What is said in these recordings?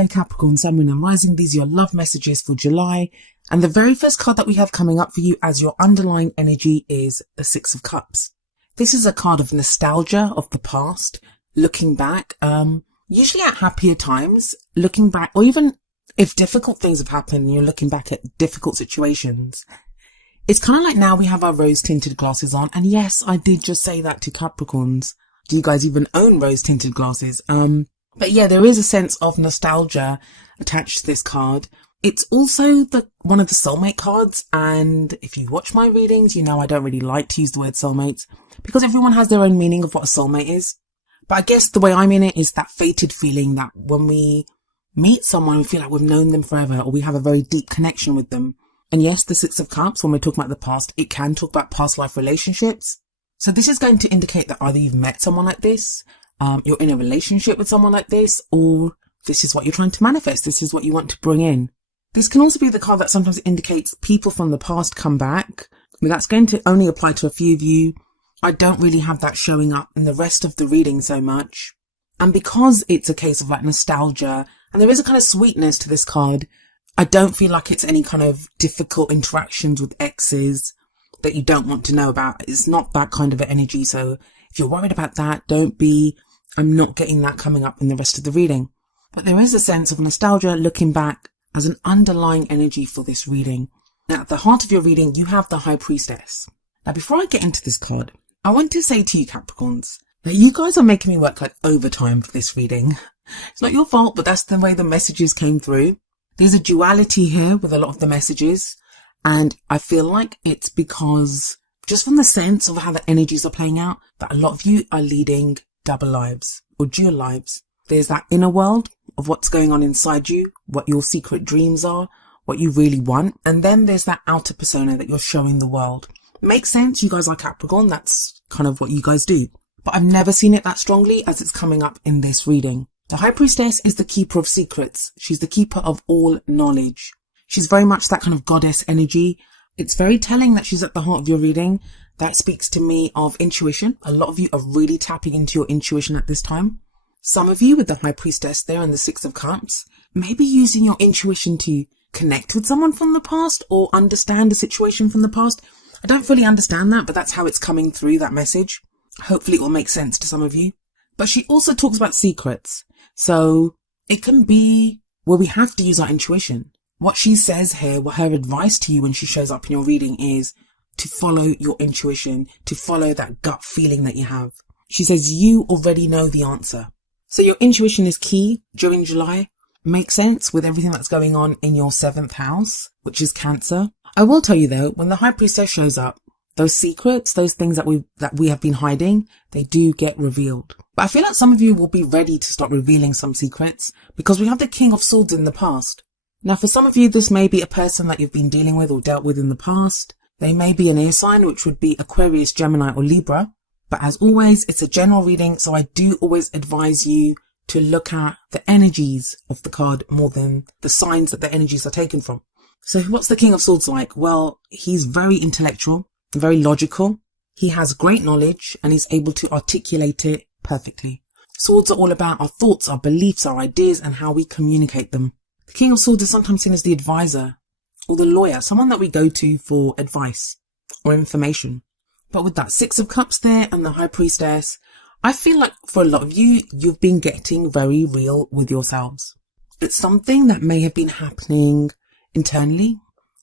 Hi Capricorn, Sun, Moon and Rising. These are your love messages for July. And the very first card that we have coming up for you as your underlying energy is the Six of Cups. This is a card of nostalgia of the past, looking back, usually at happier times, looking back, or even if difficult things have happened and you're looking back at difficult situations. It's kind of like now we have our rose-tinted glasses on. And yes, I did just say that to Capricorns. Do you guys even own rose-tinted glasses? But yeah, there is a sense of nostalgia attached to this card. It's also one of the soulmate cards. And if you watch my readings, you know I don't really like to use the word soulmates because everyone has their own meaning of what a soulmate is. But I guess the way I mean it is that fated feeling that when we meet someone, we feel like we've known them forever or we have a very deep connection with them. And yes, the Six of Cups, when we're talking about the past, it can talk about past life relationships. So this is going to indicate that either you've met someone like this, you're in a relationship with someone like this, or this is what you're trying to manifest. This is what you want to bring in. This can also be the card that sometimes indicates people from the past come back. I mean, that's going to only apply to a few of you. I don't really have that showing up in the rest of the reading so much. And because it's a case of like nostalgia, and there is a kind of sweetness to this card, I don't feel like it's any kind of difficult interactions with exes that you don't want to know about. It's not that kind of an energy. So if you're worried about that, I'm not getting that coming up in the rest of the reading. But there is a sense of nostalgia looking back as an underlying energy for this reading. Now, at the heart of your reading, you have the High Priestess. Now, before I get into this card, I want to say to you, Capricorns, that you guys are making me work like overtime for this reading. It's not your fault, but that's the way the messages came through. There's a duality here with a lot of the messages. And I feel like it's because, just from the sense of how the energies are playing out, that a lot of you are leading double lives or dual lives. There's that inner world of what's going on inside you, what your secret dreams are, what you really want. And then there's that outer persona that you're showing the world. Makes sense. You guys are Capricorn. That's kind of what you guys do. But I've never seen it that strongly as it's coming up in this reading. The High Priestess is the keeper of secrets. She's the keeper of all knowledge. She's very much that kind of goddess energy. It's very telling that she's at the heart of your reading. That speaks to me of intuition. A lot of you are really tapping into your intuition at this time. Some of you with the High Priestess there and the Six of Cups, maybe using your intuition to connect with someone from the past or understand a situation from the past. I don't fully understand that, but that's how it's coming through, that message. Hopefully it will make sense to some of you. But she also talks about secrets. So it can be where we have to use our intuition. What she says here, what her advice to you when she shows up in your reading is to follow your intuition, to follow that gut feeling that you have. She says you already know the answer. So your intuition is key during July. Makes sense with everything that's going on in your 7th house, which is Cancer. I will tell you though, when the High Priestess shows up, those secrets, those things that we have been hiding, they do get revealed. But I feel like some of you will be ready to start revealing some secrets because we have the King of Swords in the past. Now, for some of you, this may be a person that you've been dealing with or dealt with in the past. They may be an air sign, which would be Aquarius, Gemini, or Libra. But as always, it's a general reading, so I do always advise you to look at the energies of the card more than the signs that the energies are taken from. So what's the King of Swords like? Well, he's very intellectual, very logical. He has great knowledge and he's able to articulate it perfectly. Swords are all about our thoughts, our beliefs, our ideas, and how we communicate them. The King of Swords is sometimes seen as the advisor or the lawyer, someone that we go to for advice or information. But with that Six of Cups there and the High Priestess, I feel like for a lot of you, you've been getting very real with yourselves. It's something that may have been happening internally,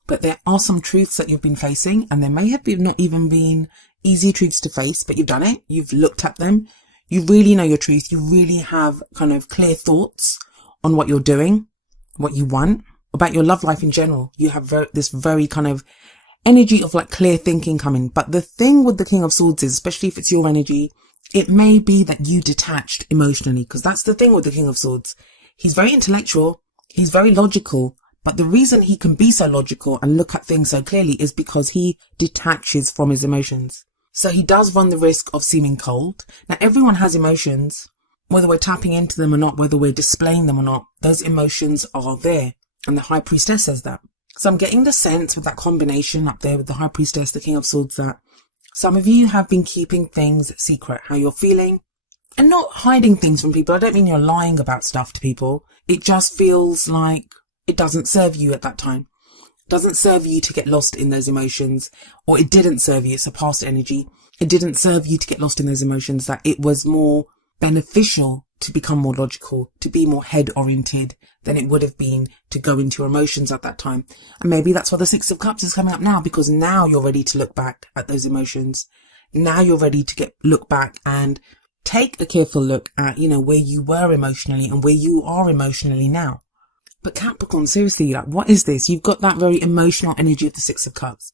but there are some truths that you've been facing, and there may have been not even been easy truths to face, but you've done it. You've looked at them. You really know your truth. You really have kind of clear thoughts on what you're doing, what you want, about your love life in general. You have this very kind of energy of like clear thinking coming. But the thing with the King of Swords is, especially if it's your energy, it may be that you detached emotionally, because that's the thing with the King of Swords. He's very intellectual. He's very logical. But the reason he can be so logical and look at things so clearly is because he detaches from his emotions. So he does run the risk of seeming cold. Now, everyone has emotions, whether we're tapping into them or not, whether we're displaying them or not. Those emotions are there. And the High Priestess says that. So I'm getting the sense with that combination up there with the High Priestess, the King of Swords, that some of you have been keeping things secret, how you're feeling, And not hiding things from people. I don't mean you're lying about stuff to people. It just feels like it doesn't serve you at that time. It doesn't serve you to get lost in those emotions, or it didn't serve you. It's a past energy. It didn't serve you to get lost in those emotions, that it was more beneficial to become more logical, to be more head oriented than it would have been to go into your emotions at that time. And maybe that's why the Six of Cups is coming up now, because now you're ready to look back at those emotions. Now you're ready to look back and take a careful look at, where you were emotionally and where you are emotionally now. But Capricorn, seriously, like, what is this? You've got that very emotional energy of the Six of Cups.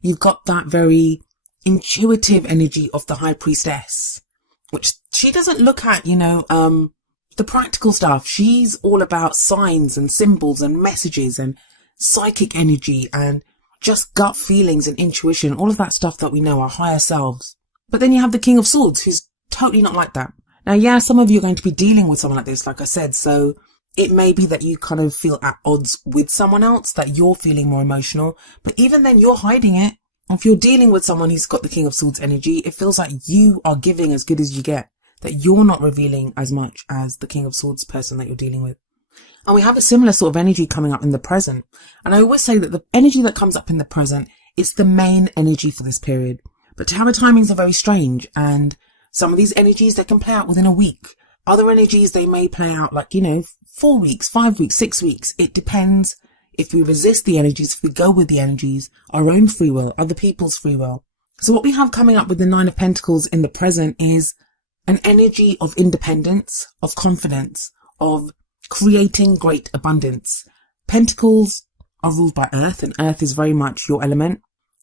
You've got that very intuitive energy of the High Priestess, which she doesn't look at, the practical stuff. She's all about signs and symbols and messages and psychic energy and just gut feelings and intuition, all of that stuff that we know, our higher selves. But then you have the King of Swords, who's totally not like that. Now, yeah, some of you are going to be dealing with someone like this, like I said, so it may be that you kind of feel at odds with someone else, that you're feeling more emotional, but even then you're hiding it. If you're dealing with someone who's got the King of Swords energy, it feels like you are giving as good as you get, that you're not revealing as much as the King of Swords person that you're dealing with. And we have a similar sort of energy coming up in the present. And I always say that the energy that comes up in the present is the main energy for this period. But Tower timings are very strange, and some of these energies, they can play out within a week. Other energies, they may play out like, 4 weeks, 5 weeks, 6 weeks. It depends if we resist the energies, if we go with the energies, our own free will, other people's free will. So what we have coming up with the Nine of Pentacles in the present is an energy of independence, of confidence, of creating great abundance. Pentacles are ruled by Earth, and Earth is very much your element.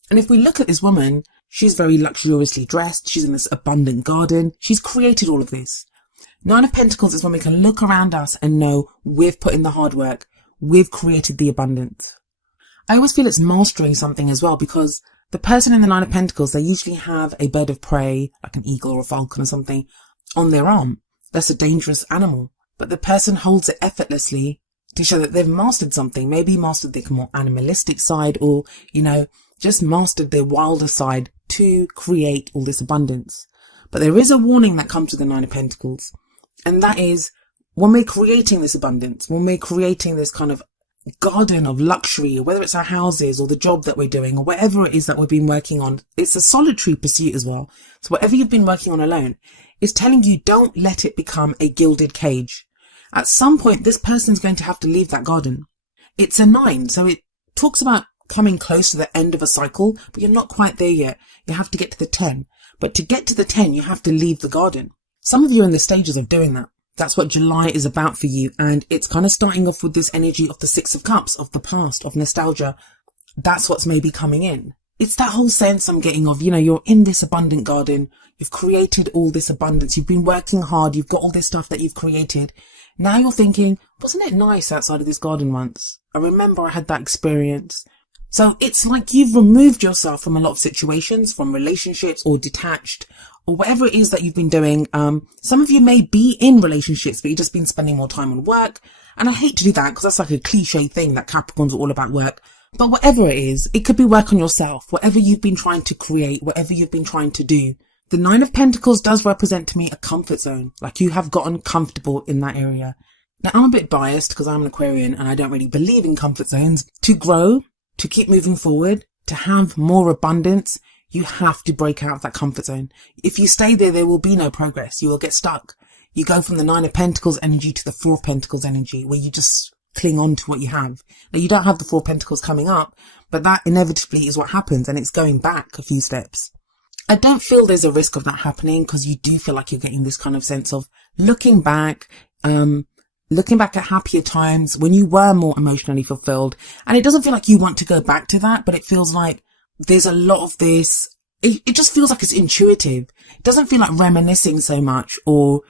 And if we look at this woman, she's very luxuriously dressed. She's in this abundant garden. She's created all of this. Nine of Pentacles is when we can look around us and know we've put in the hard work. We've created the abundance. I always feel it's mastering something as well, because the person in the Nine of Pentacles, they usually have a bird of prey, like an eagle or a falcon or something, on their arm. That's a dangerous animal. But the person holds it effortlessly to show that they've mastered something. Maybe mastered the more animalistic side, or, just mastered their wilder side to create all this abundance. But there is a warning that comes with the Nine of Pentacles. And that is, when we're creating this abundance, when we're creating this kind of garden of luxury, whether it's our houses or the job that we're doing or whatever it is that we've been working on, it's a solitary pursuit as well. So whatever you've been working on alone is telling you, don't let it become a gilded cage. At some point, this person's going to have to leave that garden. It's a 9, so it talks about coming close to the end of a cycle, but you're not quite there yet. You have to get to the 10. But to get to the 10, you have to leave the garden. Some of you are in the stages of doing that. That's what July is about for you. And it's kind of starting off with this energy of the Six of Cups, of the past, of nostalgia. That's what's maybe coming in. It's that whole sense I'm getting of, you're in this abundant garden. You've created all this abundance. You've been working hard. You've got all this stuff that you've created. Now you're thinking, wasn't it nice outside of this garden once? I remember I had that experience. So it's like you've removed yourself from a lot of situations, from relationships or detached or whatever it is that you've been doing. Some of you may be in relationships, but you've just been spending more time on work. And I hate to do that because that's like a cliche thing that Capricorns are all about work. But whatever it is, it could be work on yourself, whatever you've been trying to create, whatever you've been trying to do. The Nine of Pentacles does represent to me a comfort zone. Like you have gotten comfortable in that area. Now I'm a bit biased because I'm an Aquarian and I don't really believe in comfort zones. To grow, to keep moving forward, to have more abundance, you have to break out of that comfort zone. If you stay there, there will be no progress. You will get stuck. You go from the Nine of Pentacles energy to the Four of Pentacles energy, where you just cling on to what you have. Now, you don't have the Four of Pentacles coming up, but that inevitably is what happens, and it's going back a few steps. I don't feel there's a risk of that happening, because you do feel like you're getting this kind of sense of looking back at happier times when you were more emotionally fulfilled. And it doesn't feel like you want to go back to that, but it feels like there's a lot of this. It just feels like it's intuitive. It doesn't feel like reminiscing so much or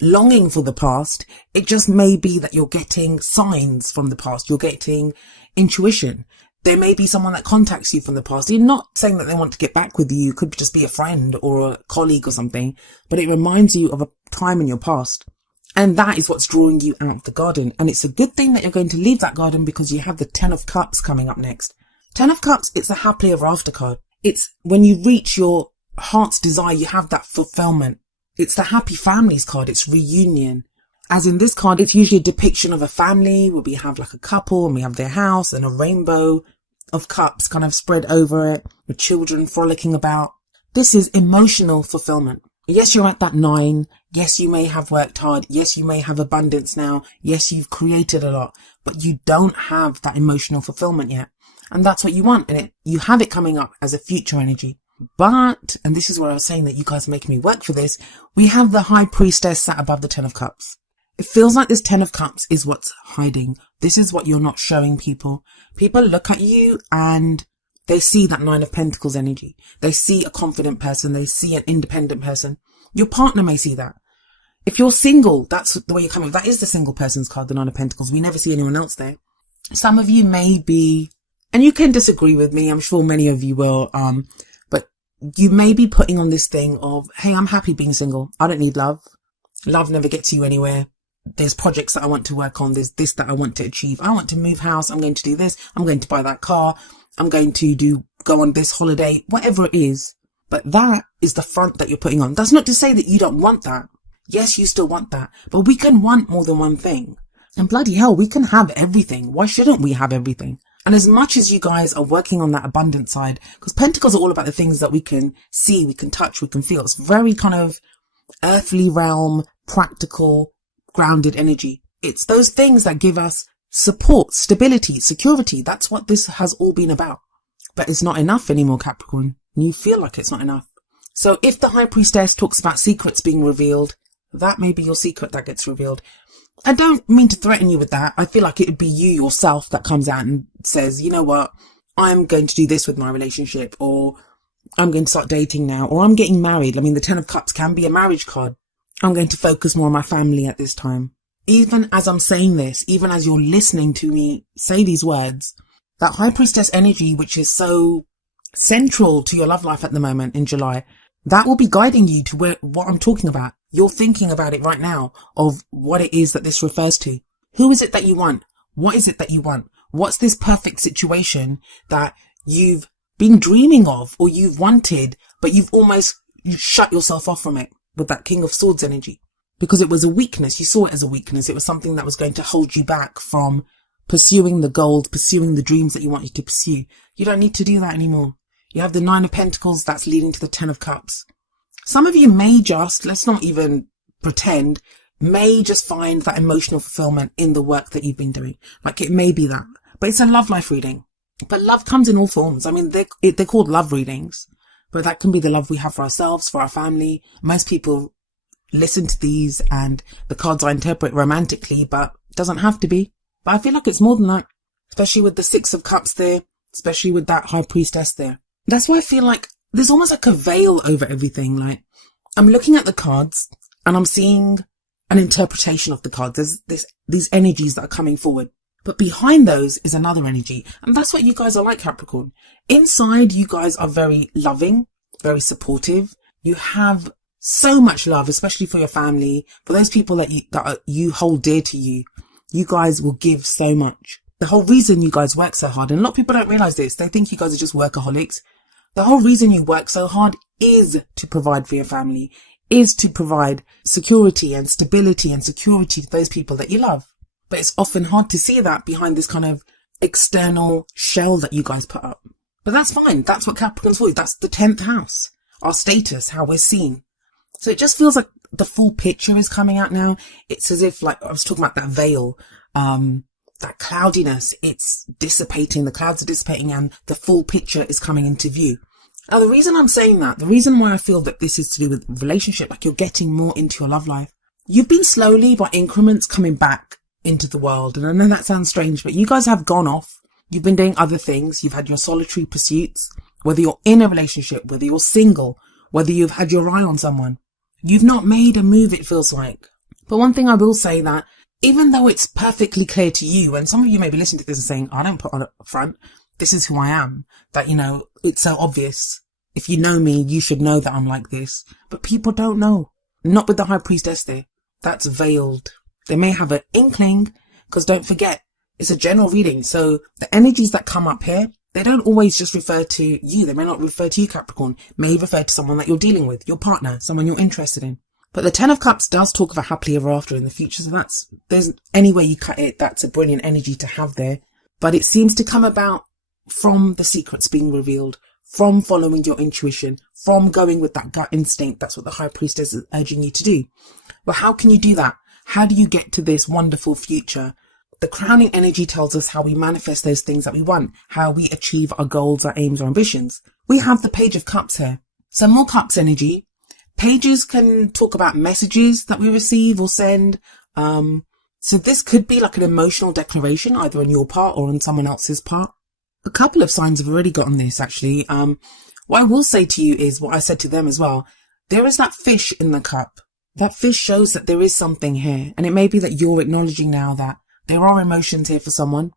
longing for the past. It just may be that you're getting signs from the past. You're getting intuition. There may be someone that contacts you from the past. You're not saying that they want to get back with you. It could just be a friend or a colleague or something, but it reminds you of a time in your past. And that is what's drawing you out of the garden. And it's a good thing that you're going to leave that garden, because you have the Ten of Cups coming up next. Ten of Cups, it's a happily ever after card. It's when you reach your heart's desire, you have that fulfillment. It's the happy families card. It's reunion. As in this card, it's usually a depiction of a family where we have like a couple and we have their house and a rainbow of cups kind of spread over it with children frolicking about. This is emotional fulfillment. Yes, you're at that 9. Yes, you may have worked hard. Yes, you may have abundance now. Yes, you've created a lot, but you don't have that emotional fulfillment yet. And that's what you want. And you have it coming up as a future energy. But, and this is where I was saying that you guys are making me work for this, we have the High Priestess sat above the 10 of Cups. It feels like this 10 of Cups is what's hiding. This is what you're not showing people. People look at you and they see that 9 of Pentacles energy. They see a confident person. They see an independent person. Your partner may see that. If you're single, that's the way you're coming. That is the single person's card, the 9 of Pentacles. We never see anyone else there. Some of you may be, and you can disagree with me. I'm sure many of you will. But you may be putting on this thing of, hey, I'm happy being single. I don't need love. Love never gets you anywhere. There's projects that I want to work on. There's this that I want to achieve. I want to move house. I'm going to do this. I'm going to buy that car. I'm going to go on this holiday, whatever it is. But that is the front that you're putting on. That's not to say that you don't want that. Yes, you still want that, but we can want more than one thing. And bloody hell, we can have everything. Why shouldn't we have everything? And as much as you guys are working on that abundant side, because Pentacles are all about the things that we can see, we can touch, we can feel. It's very kind of earthly realm, practical, grounded energy. It's those things that give us support, stability, security. That's what this has all been about. But it's not enough anymore, Capricorn. You feel like it's not enough. So if the High Priestess talks about secrets being revealed, that may be your secret that gets revealed. I don't mean to threaten you with that. I feel like it would be you yourself that comes out and says, you know what, I'm going to do this with my relationship, or I'm going to start dating now, or I'm getting married. I mean, the 10 of Cups can be a marriage card. I'm going to focus more on my family at this time. Even as I'm saying this, even as you're listening to me say these words, that High Priestess energy, which is so central to your love life at the moment in July, that will be guiding you to what I'm talking about. You're thinking about it right now of what it is that this refers to. Who is it that you want? What is it that you want? What's this perfect situation that you've been dreaming of or you've wanted, but you've almost shut yourself off from it with that King of Swords energy? Because it was a weakness. You saw it as a weakness. It was something that was going to hold you back from pursuing the gold, pursuing the dreams that you wanted to pursue. You don't need to do that anymore. You have the 9 of Pentacles that's leading to the 10 of Cups. Some of you may just, let's not even pretend, may just find that emotional fulfillment in the work that you've been doing. Like it may be that, but it's a love life reading. But love comes in all forms. I mean, they're called love readings, but that can be the love we have for ourselves, for our family. Most people listen to these and the cards I interpret romantically, but it doesn't have to be. But I feel like it's more than that, especially with the 6 of Cups there, especially with that High Priestess there. That's why I feel like there's almost like a veil over everything. Like I'm looking at the cards and I'm seeing an interpretation of the cards. There's these energies that are coming forward, but behind those is another energy. And that's what you guys are like, Capricorn. Inside, you guys are very loving, very supportive. You have so much love, especially for your family, for those people that you hold dear to you. You guys will give so much. The whole reason you guys work so hard, and a lot of people don't realize this, they think you guys are just workaholics. The whole reason you work so hard is to provide for your family, is to provide security and stability and security to those people that you love. But it's often hard to see that behind this kind of external shell that you guys put up. But that's fine. That's what Capricorn's for. That's the 10th house, our status, how we're seen. So it just feels like the full picture is coming out now. It's as if, like I was talking about that veil, that cloudiness, it's dissipating, the clouds are dissipating and the full picture is coming into view. Now, the reason I'm saying that, the reason why I feel that this is to do with relationship, like you're getting more into your love life. You've been slowly by increments coming back into the world. And I know that sounds strange, but you guys have gone off. You've been doing other things. You've had your solitary pursuits, whether you're in a relationship, whether you're single, whether you've had your eye on someone. You've not made a move, it feels like. But one thing I will say that even though it's perfectly clear to you, and some of you may be listening to this and saying, I don't put on up front, this is who I am, that, you know, it's so obvious. If you know me, you should know that I'm like this. But people don't know. Not with the High Priestess there. That's veiled. They may have an inkling, because don't forget, it's a general reading. So the energies that come up here, they don't always just refer to you. They may not refer to you, Capricorn. May refer to someone that you're dealing with, your partner, someone you're interested in. But the Ten of Cups does talk of a happily ever after in the future. So there's any way you cut it, that's a brilliant energy to have there. But it seems to come about from the secrets being revealed, from following your intuition, from going with that gut instinct. That's what the High Priestess is urging you to do. Well, how can you do that? How do you get to this wonderful future? The crowning energy tells us how we manifest those things that we want, how we achieve our goals, our aims, our ambitions. We have the Page of Cups here. So more Cups energy. Pages can talk about messages that we receive or send. So this could be like an emotional declaration, either on your part or on someone else's part. A couple of signs have already gotten this, actually. What I will say to you is what I said to them as well. There is that fish in the cup. That fish shows that there is something here. And it may be that you're acknowledging now that there are emotions here for someone,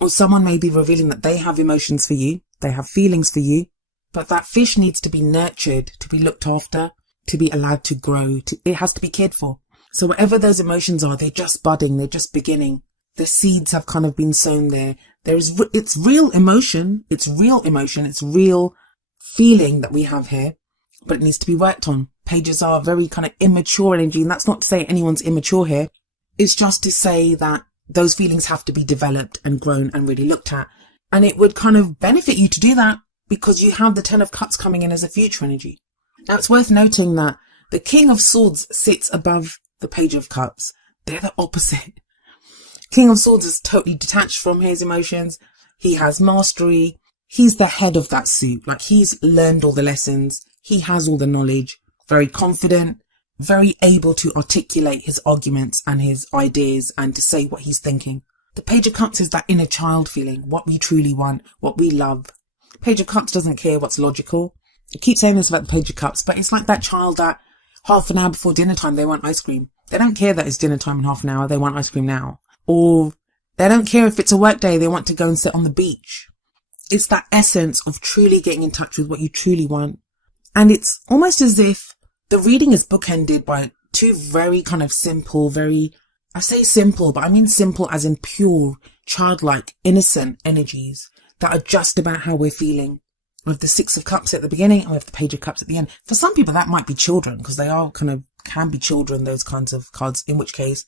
or someone may be revealing that they have emotions for you. They have feelings for you, but that fish needs to be nurtured, to be looked after, to be allowed to grow. It has to be cared for. So whatever those emotions are, they're just budding. They're just beginning. The seeds have kind of been sown there. It's real emotion. It's real emotion. It's real feeling that we have here, but it needs to be worked on. Pages are very kind of immature energy. And that's not to say anyone's immature here. It's just to say that those feelings have to be developed and grown and really looked at. And it would kind of benefit you to do that because you have the Ten of Cups coming in as a future energy. Now, it's worth noting that the King of Swords sits above the Page of Cups. They're the opposite. King of Swords is totally detached from his emotions. He has mastery. He's the head of that suit. Like, he's learned all the lessons. He has all the knowledge. Very confident. Very able to articulate his arguments and his ideas and to say what he's thinking. The Page of Cups is that inner child feeling, what we truly want, what we love. Page of Cups doesn't care what's logical. I keep saying this about the Page of Cups, but it's like that child that half an hour before dinner time, they want ice cream. They don't care that it's dinner time in half an hour. They want ice cream now. Or they don't care if it's a work day. They want to go and sit on the beach. It's that essence of truly getting in touch with what you truly want. And it's almost as if the reading is bookended by two very kind of simple, I say simple, but I mean simple as in pure, childlike, innocent energies that are just about how we're feeling. With the Six of Cups at the beginning and with the Page of Cups at the end. For some people, that might be children because they are can be children, those kinds of cards, in which case,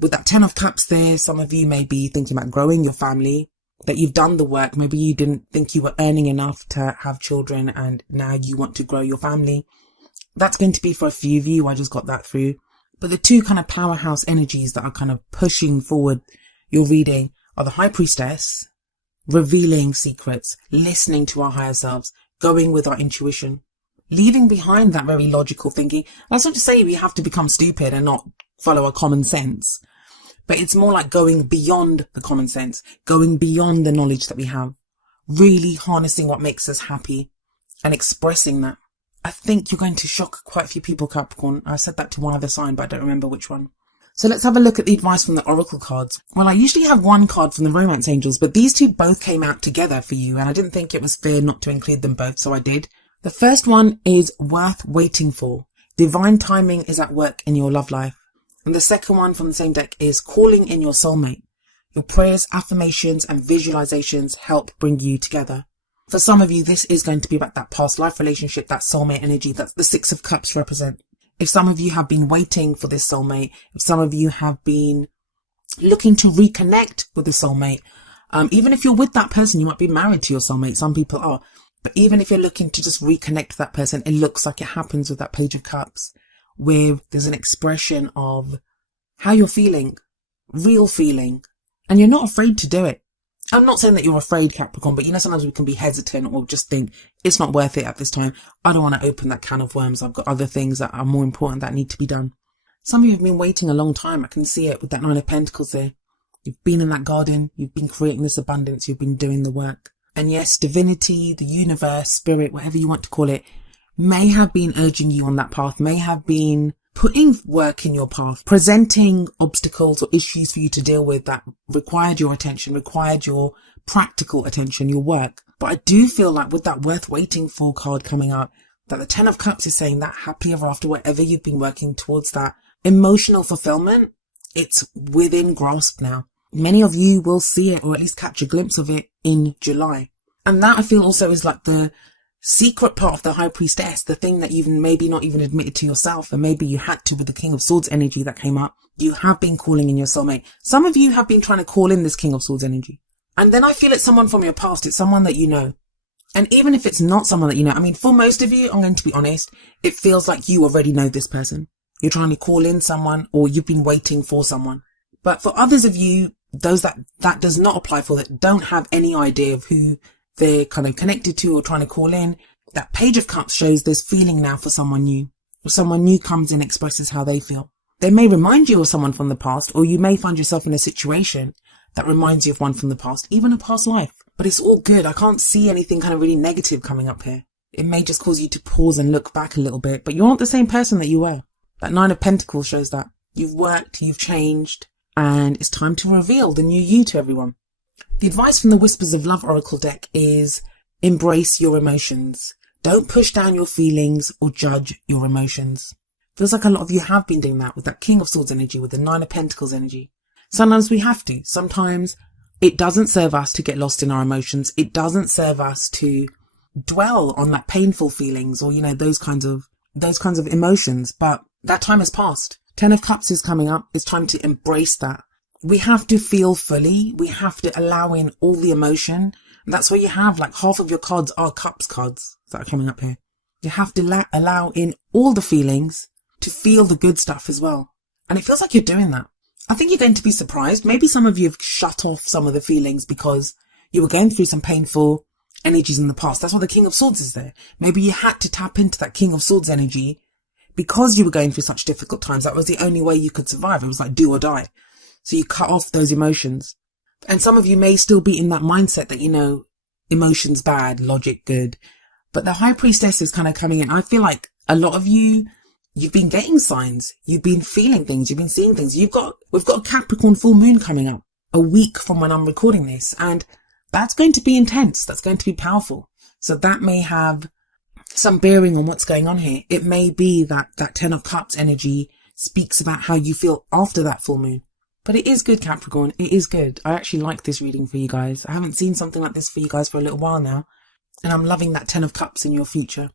with that Ten of Cups there, some of you may be thinking about growing your family, that you've done the work. Maybe you didn't think you were earning enough to have children and now you want to grow your family. That's going to be for a few of you. I just got that through. But the two kind of powerhouse energies that are kind of pushing forward your reading are the High Priestess, revealing secrets, listening to our higher selves, going with our intuition, leaving behind that very logical thinking. That's not to say we have to become stupid and not follow our common sense, but it's more like going beyond the common sense, going beyond the knowledge that we have, really harnessing what makes us happy and expressing that. I think you're going to shock quite a few people, Capricorn. I said that to one other sign, but I don't remember which one. So let's have a look at the advice from the Oracle cards. Well, I usually have one card from the Romance Angels, but these two both came out together for you, and I didn't think it was fair not to include them both, so I did. The first one is worth waiting for. Divine timing is at work in your love life. And the second one from the same deck is calling in your soulmate. Your prayers, affirmations, and visualizations help bring you together. For some of you, this is going to be about that past life relationship, that soulmate energy that the Six of Cups represent. If some of you have been waiting for this soulmate, if some of you have been looking to reconnect with the soulmate, even if you're with that person, you might be married to your soulmate. Some people are. But even if you're looking to just reconnect with that person, it looks like it happens with that Page of Cups, where there's an expression of how you're feeling, real feeling, and you're not afraid to do it. I'm not saying that you're afraid, Capricorn, but sometimes we can be hesitant or just think it's not worth it at this time. I don't want to open that can of worms. I've got other things that are more important that need to be done. Some of you have been waiting a long time. I can see it with that Nine of Pentacles there. You've been in that garden. You've been creating this abundance. You've been doing the work. And yes, divinity, the universe, spirit, whatever you want to call it, may have been urging you on that path, may have been putting work in your path, presenting obstacles or issues for you to deal with that required your attention, required your practical attention, your work. But I do feel like with that worth waiting for card coming up, that the Ten of Cups is saying that happily ever after, whatever you've been working towards, that emotional fulfillment, it's within grasp now. Many of you will see it or at least catch a glimpse of it in July. And that I feel also is like the secret part of the High Priestess, the thing that you've maybe not even admitted to yourself, and maybe you had to with the King of Swords energy that came up. You have been calling in your soulmate. Some of you have been trying to call in this King of Swords energy. And then I feel it's someone from your past. It's someone that you know. And even if it's not someone that you know, I mean, for most of you, I'm going to be honest, it feels like you already know this person. You're trying to call in someone, or you've been waiting for someone. But for others of you, those that does not apply for, that don't have any idea of who they're kind of connected to or trying to call in, that Page of Cups shows there's feeling now for someone new. Or someone new comes in, expresses how they feel. They may remind you of someone from the past, or you may find yourself in a situation that reminds you of one from the past, even a past life. But it's all good. I can't see anything kind of really negative coming up here. It may just cause you to pause and look back a little bit, but you're not the same person that you were. That Nine of Pentacles shows that. You've worked, you've changed, and it's time to reveal the new you to everyone. The advice from the Whispers of Love Oracle deck is embrace your emotions. Don't push down your feelings or judge your emotions. Feels like a lot of you have been doing that with that King of Swords energy, with the Nine of Pentacles energy. Sometimes we have to. Sometimes it doesn't serve us to get lost in our emotions. It doesn't serve us to dwell on like painful feelings or, you know, those kinds of emotions. But that time has passed. 10 of Cups is coming up. It's time to embrace that. We have to feel fully. We have to allow in all the emotion. And that's why you have like half of your cards are Cups cards that are coming up here. You have to allow in all the feelings to feel the good stuff as well. And it feels like you're doing that. I think you're going to be surprised. Maybe some of you have shut off some of the feelings because you were going through some painful energies in the past. That's why the King of Swords is there. Maybe you had to tap into that King of Swords energy because you were going through such difficult times. That was the only way you could survive. It was like do or die. So you cut off those emotions. And some of you may still be in that mindset that, you know, emotions bad, logic good. But the High Priestess is kind of coming in. I feel like a lot of you, you've been getting signs. You've been feeling things. You've been seeing things. We've got a Capricorn full moon coming up a week from when I'm recording this. And that's going to be intense. That's going to be powerful. So that may have some bearing on what's going on here. It may be that 10 of Cups energy speaks about how you feel after that full moon. But it is good, Capricorn. It is good. I actually like this reading for you guys. I haven't seen something like this for you guys for a little while now. And I'm loving that 10 of Cups in your future.